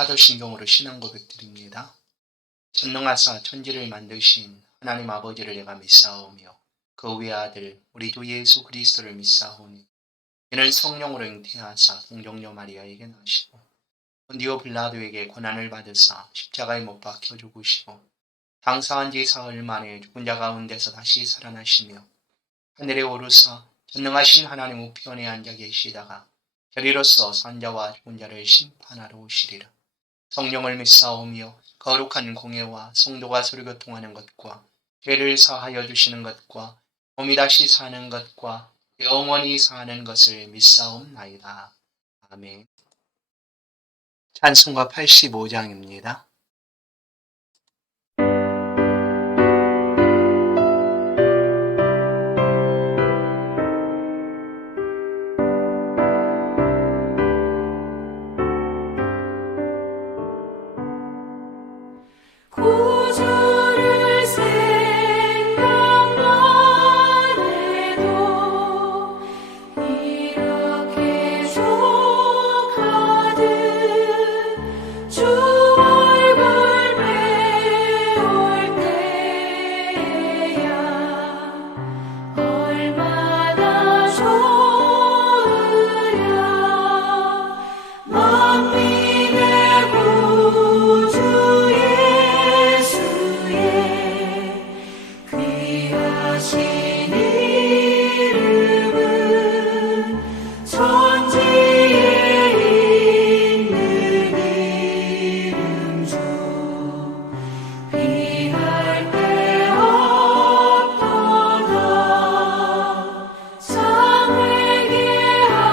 사도신경으로 신앙 고백드립니다. 전능하사 천지를 만드신 하나님 아버지를 내가 믿사오며 그 외아들 우리 주 예수 그리스도를 믿사오니 이는 성령으로 잉태하사 동정녀 마리아에게 나시고 본디오 빌라도에게 고난을 받으사 십자가에 못 박혀 죽으시고 장사한 지 사흘 만에 죽은 자 가운데서 다시 살아나시며 하늘에 오르사 전능하신 하나님 우편에 앉아 계시다가 저리로서 산자와 죽은 자를 심판하러 오시리라. 성령을 믿사오며 거룩한 공예와 성도가 서로 교통하는 것과 죄를 사하여 주시는 것과 몸이 다시 사는 것과 영원히 사는 것을 믿사옵나이다. 아멘. 찬송가 85장입니다. 구주를 생각만 해도 이렇게 족하듯 주 얼굴 배울 때야 얼마나 좋으랴. 만민의 구주 귀하신 이름은 천지에 있는 이름 중 비할 데 없도다. 참 회개하는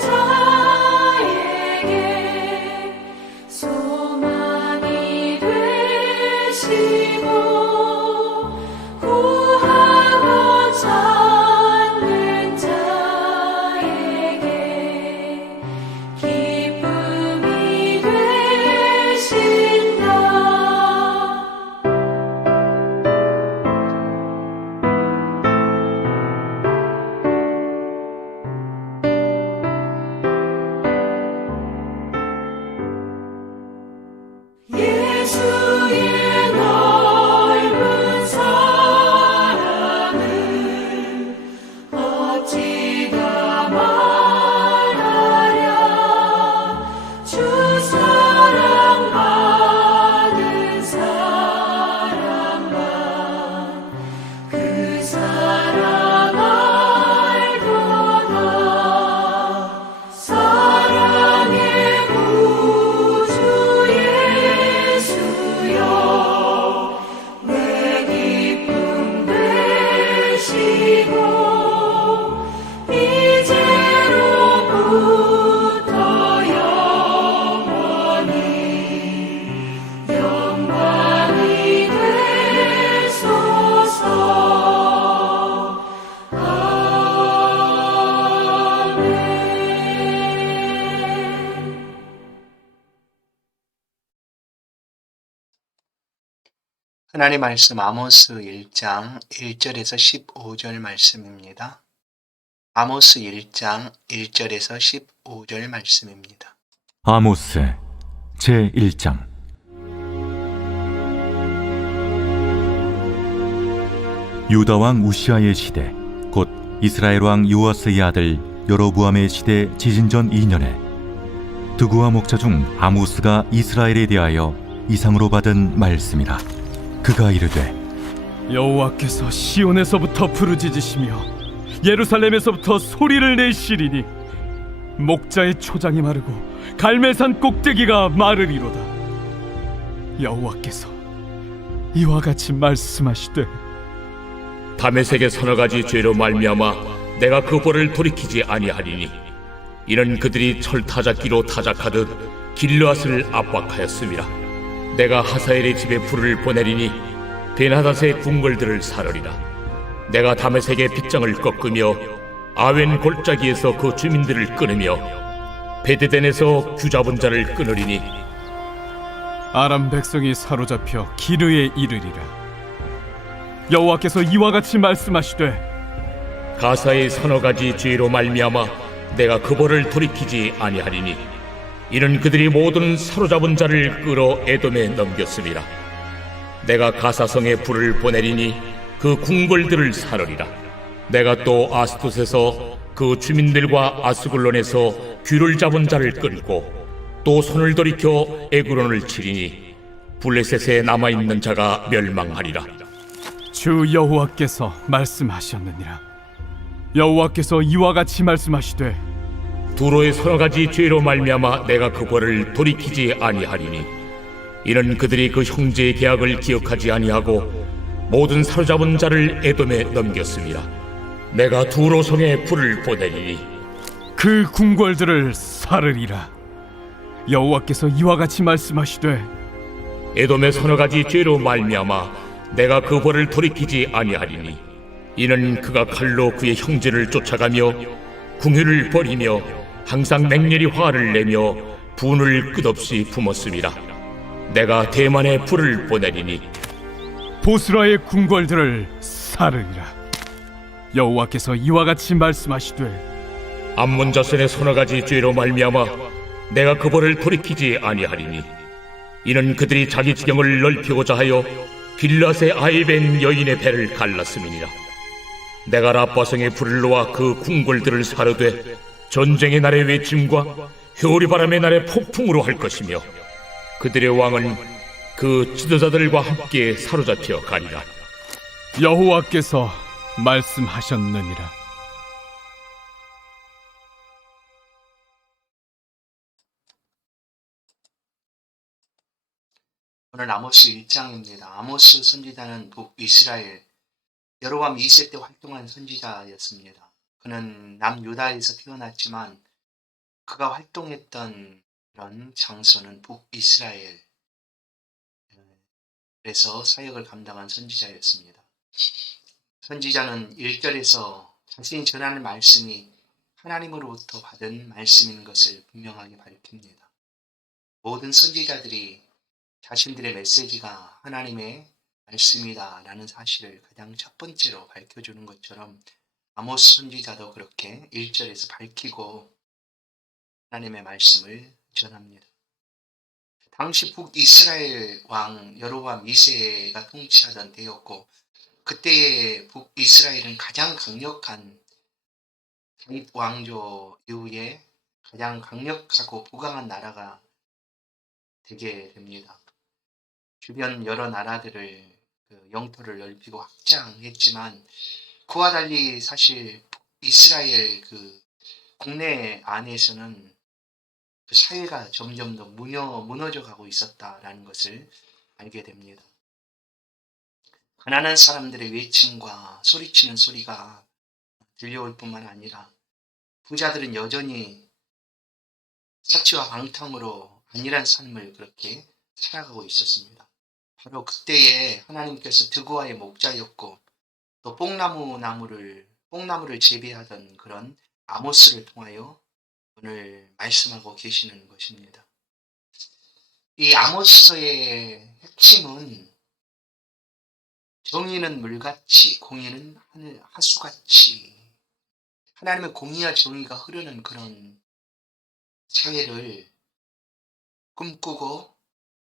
자에게 소망이 되시고 구하고 찾는 자에게 기쁨이 되신다. 예수의 넓은 사랑을 어찌다 말하랴. 주 사랑받은 사랑만 그 사랑 알도다. 사랑의 구주 예수여 내 기쁨 되시고 이제로부터 영원히 영광이 되소서. 아멘. 하나님 말씀 아모스 1장 1절에서 15절 말씀입니다. 아모스 1장 1절에서 15절 말씀입니다. 아모스 제1장. 유다 왕 우시아의 시대, 곧 이스라엘 왕 요아스의 아들 여로보암의 시대 지진전 2년에 드구와 목자 중 아모스가 이스라엘에 대하여 이상으로 받은 말씀이라. 그가 이르되 여호와께서 시온에서부터 부르짖으시며 예루살렘에서부터 소리를 내시리니 목자의 초장이 마르고 갈멜산 꼭대기가 마르리로다. 여호와께서 이와 같이 말씀하시되 다메섹의 서너 가지 죄로 말미암아 내가 그 벌을 돌이키지 아니하리니 이는 그들이 철타작기로 타작하듯 길르앗을 압박하였음이라. 내가 하사엘의 집에 불을 보내리니 베나닷의 궁궐들을 사르리라. 내가 다메섹의 빗장을 꺾으며 아웬 골짜기에서 그 주민들을 끊으며 베데덴에서 규잡은 자를 끊으리니 아람 백성이 사로잡혀 기르에 이르리라. 여호와께서 이와 같이 말씀하시되 가사의 서너 가지 죄로 말미암아 내가 그 벌을 돌이키지 아니하리니 이는 그들이 모든 사로잡은 자를 끌어 에돔에 넘겼습니다. 내가 가사성에 불을 보내리니 그 궁궐들을 사르리라. 내가 또 아스돗에서 그 주민들과 아스글론에서 귀를 잡은 자를 끌고 또 손을 돌이켜 에그론을 치리니 블레셋에 남아있는 자가 멸망하리라. 주 여호와께서 말씀하셨느니라. 여호와께서 이와 같이 말씀하시되 두로의 서너 가지 죄로 말미암아 내가 그 벌을 돌이키지 아니하리니 이는 그들이 그 형제의 계약을 기억하지 아니하고 모든 사로잡은 자를 에돔에 넘겼습니다. 내가 두로 성에 불을 보내리니 그 궁궐들을 사르리라. 여호와께서 이와 같이 말씀하시되 에돔의 서너 가지 죄로 말미암아 내가 그 벌을 돌이키지 아니하리니 이는 그가 칼로 그의 형제를 쫓아가며 궁유를 버리며 항상 맹렬히 화를 내며 분을 끝없이 품었습니다. 내가 대만에 불을 보내리니 보스라의 궁궐들을 사르리라. 여호와께서 이와 같이 말씀하시되 암몬 자손의 서너 가지 죄로 말미암아 내가 그 벌을 돌이키지 아니하리니 이는 그들이 자기 지경을 넓히고자 하여 길앗의 아이벤 여인의 배를 갈랐음이니라. 내가 라빠성의 불을 놓아 그 궁궐들을 사르되 전쟁의 날의 외침과 회오리 바람의 날의 폭풍으로 할 것이며 그들의 왕은 그 지도자들과 함께 사로잡혀 가리라. 여호와께서 말씀하셨느니라. 오늘 아모스 1장입니다. 아모스 선지자는 북이스라엘 여로보암 2세 때 활동한 선지자였습니다. 그는 남유다에서 태어났지만 그가 활동했던 그런 장소는 북이스라엘, 그래서 사역을 감당한 선지자였습니다. 선지자는 1절에서 자신이 전하는 말씀이 하나님으로부터 받은 말씀인 것을 분명하게 밝힙니다. 모든 선지자들이 자신들의 메시지가 하나님의 말씀이다 라는 사실을 가장 첫 번째로 밝혀주는 것처럼 아모스 선지자도 그렇게 1절에서 밝히고 하나님의 말씀을 전합니다. 당시 북이스라엘 왕 여로보암 2세가 통치하던 때였고 그때의 북이스라엘은 가장 강력한 다윗 왕조 이후에 가장 강력하고 부강한 나라가 되게 됩니다. 주변 여러 나라들을 영토를 넓히고 확장했지만 그와 달리 사실 이스라엘 국내 안에서는 그 사회가 점점 더 무너져 가고 있었다라는 것을 알게 됩니다. 가난한 사람들의 외침과 소리치는 소리가 들려올 뿐만 아니라 부자들은 여전히 사치와 방탕으로 안일한 삶을 그렇게 살아가고 있었습니다. 바로 그때에 하나님께서 드고아의 목자였고 또 뽕나무를 재배하던 그런 아모스를 통하여 오늘 말씀하고 계시는 것입니다. 이 아모스서의 핵심은 정의는 물같이 공의는 하수같이 하나님의 공의와 정의가 흐르는 그런 사회를 꿈꾸고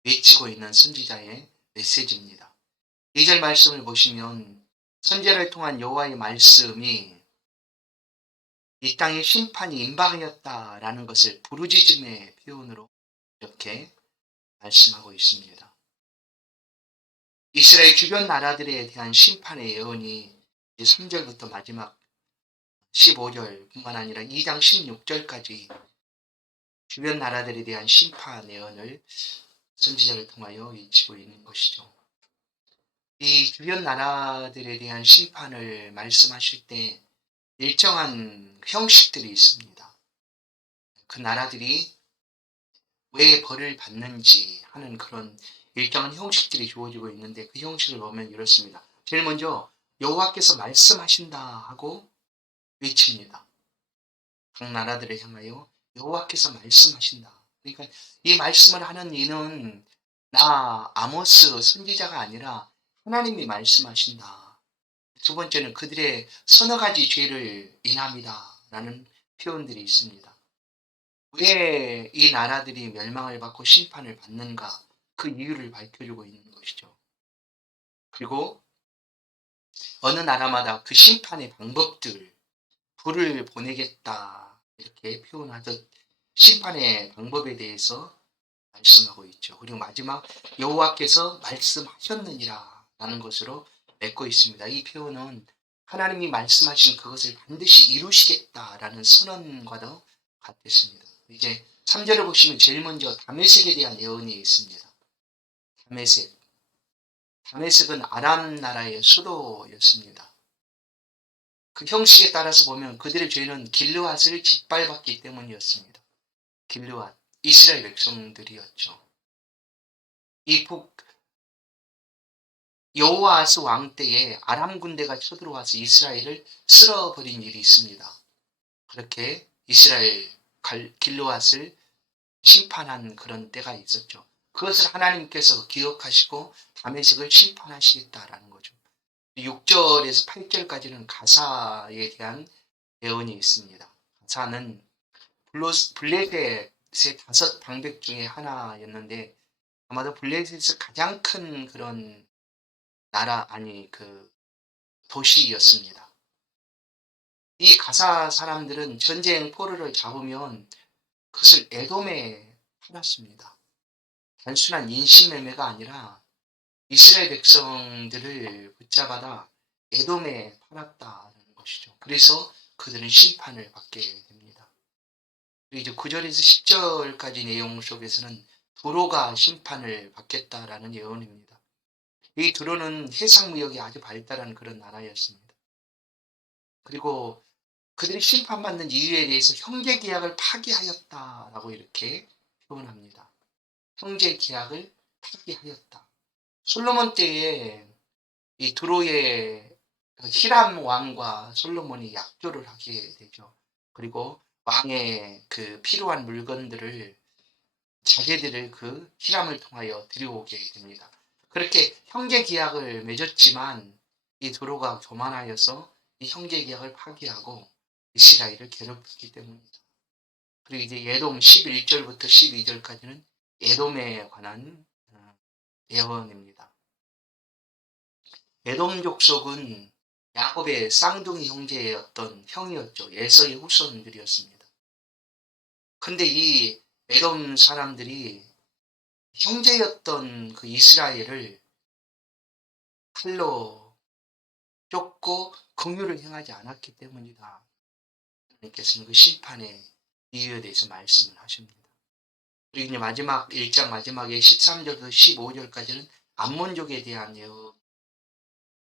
외치고 있는 선지자의 메시지입니다. 2절 말씀을 보시면 선지자를 통한 여호와의 말씀이 이 땅에 심판이 임박하였다라는 것을 부르짖음의 표현으로 이렇게 말씀하고 있습니다. 이스라엘 주변 나라들에 대한 심판의 예언이 3절부터 마지막 15절뿐만 아니라 2장 16절까지 주변 나라들에 대한 심판 예언을 선지자를 통하여 외치고 있는 것이죠. 이 주변 나라들에 대한 심판을 말씀하실 때 일정한 형식들이 있습니다. 그 나라들이 왜 벌을 받는지 하는 그런 일정한 형식들이 주어지고 있는데 그 형식을 보면 이렇습니다. 제일 먼저 여호와께서 말씀하신다 하고 외칩니다. 각 나라들을 향하여 여호와께서 말씀하신다. 그러니까 이 말씀을 하는 이는 나 아모스 선지자가 아니라 하나님이 말씀하신다. 두 번째는 그들의 서너 가지 죄를 인합니다 라는 표현들이 있습니다. 왜 이 나라들이 멸망을 받고 심판을 받는가, 그 이유를 밝혀주고 있는 것이죠. 그리고 어느 나라마다 그 심판의 방법들, 불을 보내겠다 이렇게 표현하듯 심판의 방법에 대해서 말씀하고 있죠. 그리고 마지막 여호와께서 말씀하셨느니라 라는 것으로 맺고 있습니다. 이 표현은 하나님이 말씀하신 그것을 반드시 이루시겠다라는 선언과도 같았습니다. 이제 3절을 보시면 제일 먼저 다메섹에 대한 예언이 있습니다. 다메섹은 아람 나라의 수도였습니다. 그 형식에 따라서 보면 그들의 죄는 길르앗을 짓밟았기 때문이었습니다. 길르앗, 이스라엘 백성들이었죠. 이 여호아스 왕 때에 아람 군대가 쳐들어와서 이스라엘을 쓸어버린 일이 있습니다. 그렇게 이스라엘 길르앗을 심판한 그런 때가 있었죠. 그것을 하나님께서 기억하시고 다메섹을 심판하시겠다라는 거죠. 6절에서 8절까지는 가사에 대한 예언이 있습니다. 가사는 블레셋의 5 방백 중에 하나였는데 아마도 블레셋에서 가장 큰 그런 도시였습니다. 이 가사 사람들은 전쟁 포로를 잡으면 그것을 에돔에 팔았습니다. 단순한 인신매매가 아니라 이스라엘 백성들을 붙잡아다 에돔에 팔았다는 것이죠. 그래서 그들은 심판을 받게 됩니다. 그리고 이제 9절에서 10절까지 내용 속에서는 두로가 심판을 받겠다라는 예언입니다. 이 두로는 해상무역이 아주 발달한 그런 나라였습니다. 그리고 그들이 심판받는 이유에 대해서 형제계약을 파기하였다라고 이렇게 표현합니다. 형제계약을 파기하였다. 솔로몬 때에 이 두로의 히람 왕과 솔로몬이 약조를 하게 되죠. 그리고 왕의 그 필요한 물건들을, 자재들을 그 히람을 통하여 들여오게 됩니다. 그렇게 형제계약을 맺었지만 이 두로가 교만하여서 이 형제계약을 파기하고 이스라엘을 괴롭혔기 때문입니다. 그리고 이제 에돔 11절부터 12절까지는 에돔에 관한 예언입니다. 에돔 족속은 야곱의 쌍둥이 형제였던 형이었죠. 에서의 후손들이었습니다. 근데 이 에돔 사람들이 형제였던 그 이스라엘을 칼로 쫓고 긍휼을 행하지 않았기 때문이다. 하나님께서는 그 심판의 이유에 대해서 말씀을 하십니다. 그리고 이제 마지막 1장 마지막에 13절부터 15절까지는 암몬족에 대한 예언.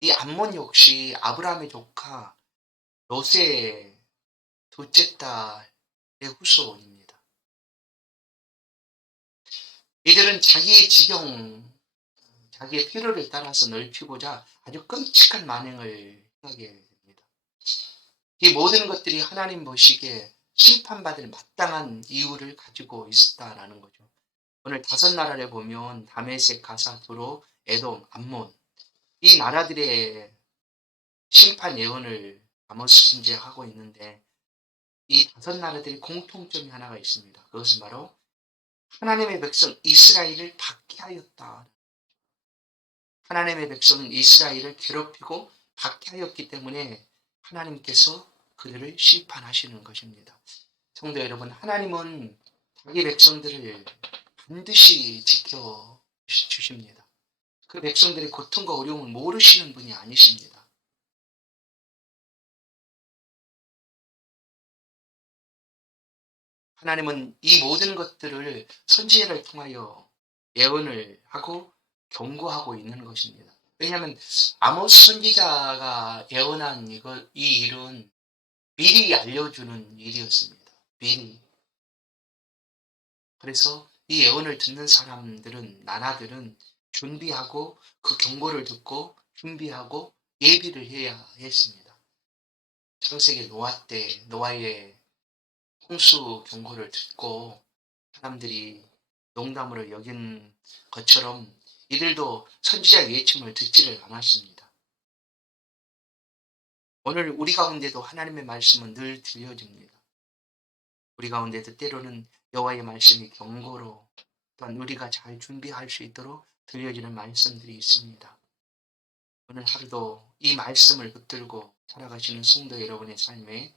이 암몬 역시 아브라함의 조카 롯의 둘째 딸의 후손입니다. 이들은 자기의 자기의 필요를 따라서 넓히고자 아주 끔찍한 만행을 하게 됩니다. 이 모든 것들이 하나님 보시기에 심판받을 마땅한 이유를 가지고 있었다라는 거죠. 오늘 5 나라를 보면 다메섹, 가사, 두로, 에돔, 암몬, 이 나라들의 심판 예언을 아모스 선지자가 하고 있는데 이 5 나라들이 공통점이 하나가 있습니다. 그것은 바로 하나님의 백성 이스라엘을 박해하였다. 하나님의 백성은 이스라엘을 괴롭히고 박해하였기 때문에 하나님께서 그들을 심판하시는 것입니다. 성도 여러분, 하나님은 자기 백성들을 반드시 지켜주십니다. 그 백성들의 고통과 어려움을 모르시는 분이 아니십니다. 하나님은 이 모든 것들을 선지자를 통하여 예언을 하고 경고하고 있는 것입니다. 왜냐하면 아모스 선지자가 예언한 이 일은 미리 알려주는 일이었습니다. 미리. 그래서 이 예언을 듣는 사람들은, 나라들은 준비하고 그 경고를 듣고 준비하고 예비를 해야 했습니다. 창세기 노아 때 노아의 홍수 경고를 듣고 사람들이 농담으로 여긴 것처럼 이들도 선지자 예침을 듣지를 않았습니다. 오늘 우리 가운데도 하나님의 말씀은 늘 들려집니다. 우리 가운데도 때로는 여호와의 말씀이 경고로 또한 우리가 잘 준비할 수 있도록 들려지는 말씀들이 있습니다. 오늘 하루도 이 말씀을 붙들고 살아가시는 성도 여러분의 삶에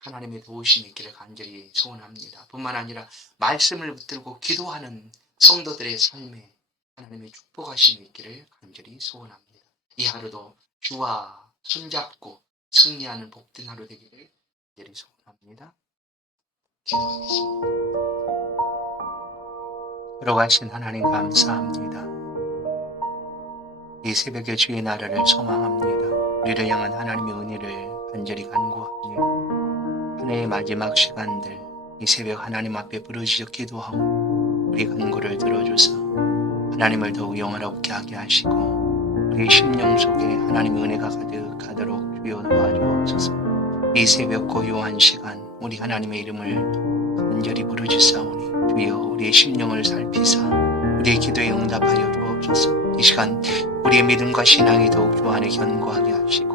하나님의 도우심이 있기를 간절히 소원합니다. 뿐만 아니라 말씀을 붙들고 기도하는 성도들의 삶에 하나님의 축복하심이 있기를 간절히 소원합니다. 이 하루도 주와 손잡고 승리하는 복된 하루 되기를 간절히 소원합니다. 기도하겠습니다. 걸어가신 하나님 감사합니다. 이 새벽에 주의 나라를 소망합니다. 우리를 향한 하나님의 은혜를 간절히 간구합니다. 한 해의 마지막 시간들 이 새벽 하나님 앞에 부르짖어 기도하오 우리 간구를 들어주사 하나님을 더욱 영화롭게 하게 하시고 우리의 심령 속에 하나님의 은혜가 가득하도록 주여 도와주옵소서. 이 새벽 고요한 시간 우리 하나님의 이름을 간절히 부르짖사오니 주여 우리의 심령을 살피사 우리의 기도에 응답하여 주옵소서. 이 시간 우리의 믿음과 신앙이 더욱 주 안에 견고하게 하시고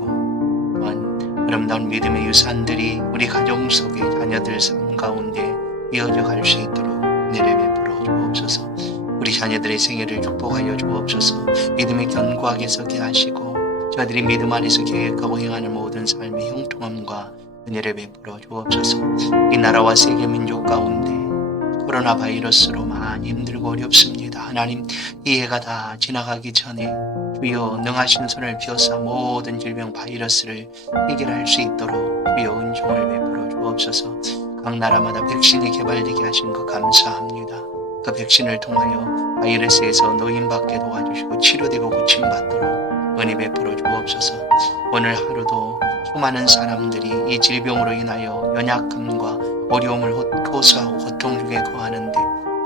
또한 아름다운 믿음의 유산들이 우리 가정 속에 자녀들 삶 가운데 이어져 갈 수 있도록 은혜를 베풀어 주옵소서. 우리 자녀들의 생애를 축복하여 주옵소서. 믿음에 견고하게 서게 하시고 저들이 믿음 안에서 계획하고 행하는 모든 삶의 형통함과 은혜를 베풀어 주옵소서. 이 나라와 세계 민족 가운데 코로나 바이러스로 많이 힘들고 어렵습니다. 하나님 이 해가 다 지나가기 전에 주여 능하신 손을 펴사 모든 질병 바이러스를 해결할 수 있도록 주여 은총을 베풀어 주옵소서. 각 나라마다 백신이 개발되게 하신 것 감사합니다. 그 백신을 통하여 바이러스에서 노인받게 도와주시고 치료되고 고침받도록 은혜 베풀어 주옵소서. 오늘 하루도 수많은 사람들이 이 질병으로 인하여 연약함과 어려움을 호소하고 고통 중에 거하는데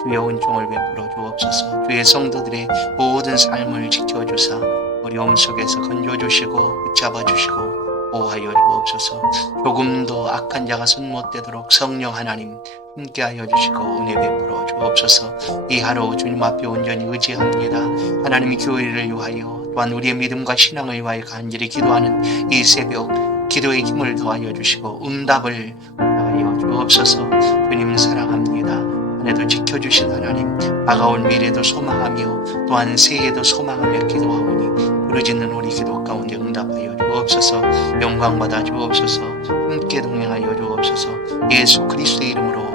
주의 은총을 베풀어 주옵소서. 주의 성도들의 모든 삶을 지켜주사 어려움 속에서 건져주시고 붙잡아주시고 보호하여 주옵소서. 조금도 악한 자가 손 못 대도록 성령 하나님 함께하여 주시고 은혜 베풀어 주옵소서. 이 하루 주님 앞에 온전히 의지합니다. 하나님의 교회를 위하여 또한 우리의 믿음과 신앙을 위하여 간절히 기도하는 이 새벽 기도의 힘을 더하여 주시고 응답을 허락하여 주옵소서. 주님 사랑합니다. 한 해도 지켜주신 하나님 다가올 미래도 소망하며 또한 새해도 소망하며 기도하오니 부르짖는 우리 기도 가운데 응답하여 주옵소서. 영광받아 주옵소서. 함께 동행하여 주옵소서. 예수 그리스도의 이름으로